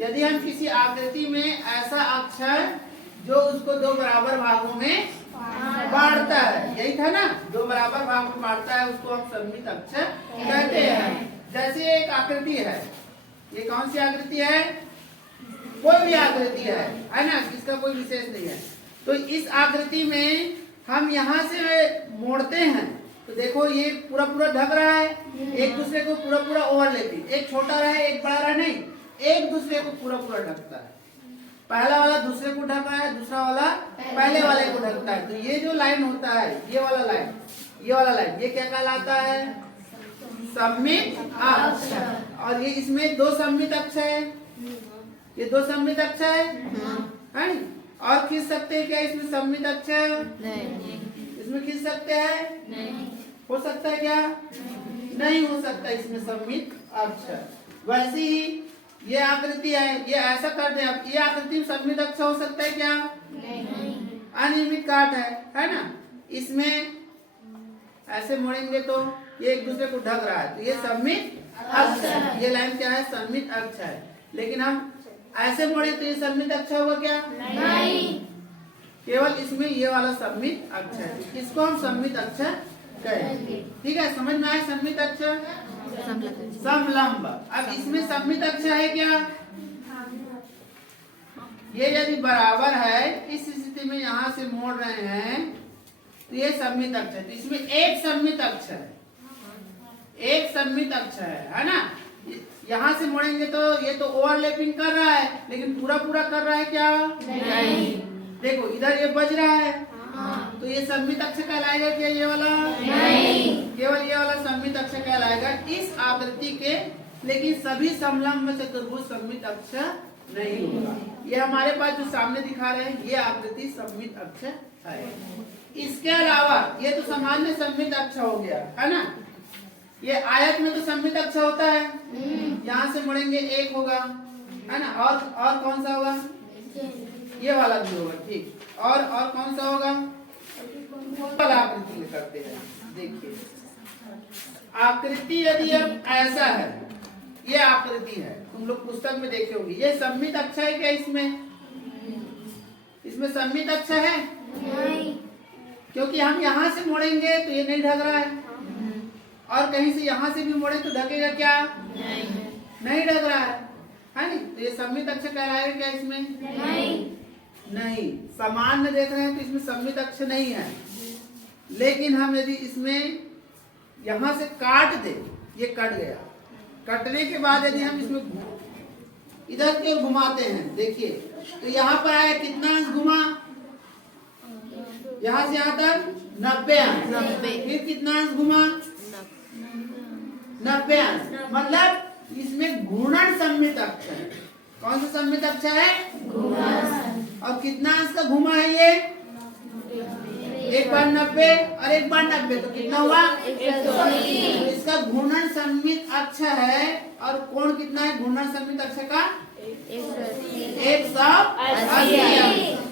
यदि हम किसी आकृति में ऐसा अक्षर जो उसको दो बराबर भागों में बांटता है, यही था ना, दो बराबर भागों में बांटता है, उसको हम सममित अक्षर कहते हैं। जैसे एक आकृति है, ये कौन सी आकृति है? कोई भी आकृति है ना, इसका कोई विशेष नहीं है। तो इस आकृति में हम यहाँ से मोड़ते हैं तो देखो ये पूरा पूरा ढक रहा है, एक दूसरे को पूरा पूरा ओवरलैपिंग, एक छोटा रहे एक बड़ा रहे नहीं, एक दूसरे को पूरा पूरा ढकता है। पहला वाला दूसरे को ढक रहा है, दूसरा वाला पहले वाले को ढकता है। तो ये जो लाइन होता है, ये वाला लाइन, ये वाला लाइन, ये क्या कहलाता है? सममित अक्ष। और ये इसमें दो सममित अक्ष है, ये दो सममित अक्ष है नहीं? और खींच सकते हैं क्या इसमें सममित अक्ष? नहीं। इसमें खींच सकते हैं? नहीं। हो सकता है क्या? नहीं हो सकता इसमें सममित अक्ष। वैसे ही ये आकृति है, ये ऐसा कर दे, अब ये आकृति में सममित अक्ष हो सकता है क्या? नहीं। अनियमित काट है ना? इसमें ऐसे मोड़ेंगे तो ये एक दूसरे को ढक रहा है, तो ये सममित अक्ष है। ये लाइन क्या है? सममित अक्ष है। लेकिन हम ऐसे मोड़े तो ये सममित अक्ष होगा क्या? नहीं। केवल इसमें ये वाला सममित अक्ष है, इसको हम सममित अक्ष कहेंगे। ठीक है, समझ में आया? सममित अक्ष समलंब। अब इसमें सममित अक्ष है क्या? ये यदि बराबर है, इस स्थिति में यहाँ से मोड़ रहे हैं तो ये सममित अक्ष है। तो इसमें एक सममित अक्ष है, एक सममित अक्ष है ना? यहाँ से मोड़ेंगे तो ये तो ओवरलैपिंग कर रहा है, लेकिन पूरा पूरा कर रहा है क्या? नहीं। देखो इधर ये बज रहा है, तो ये सममित अक्ष कहलाएगा क्या ये वाला? नहीं। केवल ये वाला सममित अक्ष कहलाएगा इस आकृति के, लेकिन सभी समलंब चतुर्भुज सममित अक्ष नहीं होगा। ये हमारे पास जो सामने दिखा रहे हैं, ये आकृति सममित अक्ष है। इसके अलावा ये तो सामान्य सममित अक्ष हो गया है ना? ये आयत में तो सममित अक्ष होता है, यहाँ से मुड़ेंगे एक होगा है ना? और कौन सा होगा? ये वाला भी होगा। ठीक, और कौन सा होगा? वाला आकृति में करते हैं। देखिए आकृति यदि अब ऐसा है, ये आकृति है, तुम लोग पुस्तक में देखे होंगे, ये सममित अक्ष है क्या? इसमें सममित अक्ष है नहीं, क्योंकि हम यहाँ से मोड़ेंगे तो ये नहीं ढक रहा है, और कहीं से यहाँ से भी मोड़े तो ढकेगा क्या? नहीं ढक रहा है नहीं? तो ये सममित अक्ष कहलाएगा क्या इसमें? नहीं। सामान्य देख रहे हैं तो इसमें सममित अक्ष नहीं है, लेकिन हम यदि इसमें यहाँ से काट दे, ये कट गया, कटने के बाद यदि हम इसमें इधर के घुमाते हैं, देखिए तो यहाँ पर आया कितना अंश घुमा? यहाँ से यहाँ तक 90 अंश। फिर कितना अंश घुमा? 90 अंश। मतलब इसमें घूर्णन सममित अक्ष है। कौन सा सममित अक्ष है? और कितना अंश का घुमा है ये? एक बार 90 और एक बार 90, तो कितना हुआ? 180। इसका घूर्णन सममित अक्ष है, और कोण कितना है घूर्णन सममित अक्ष का? 180।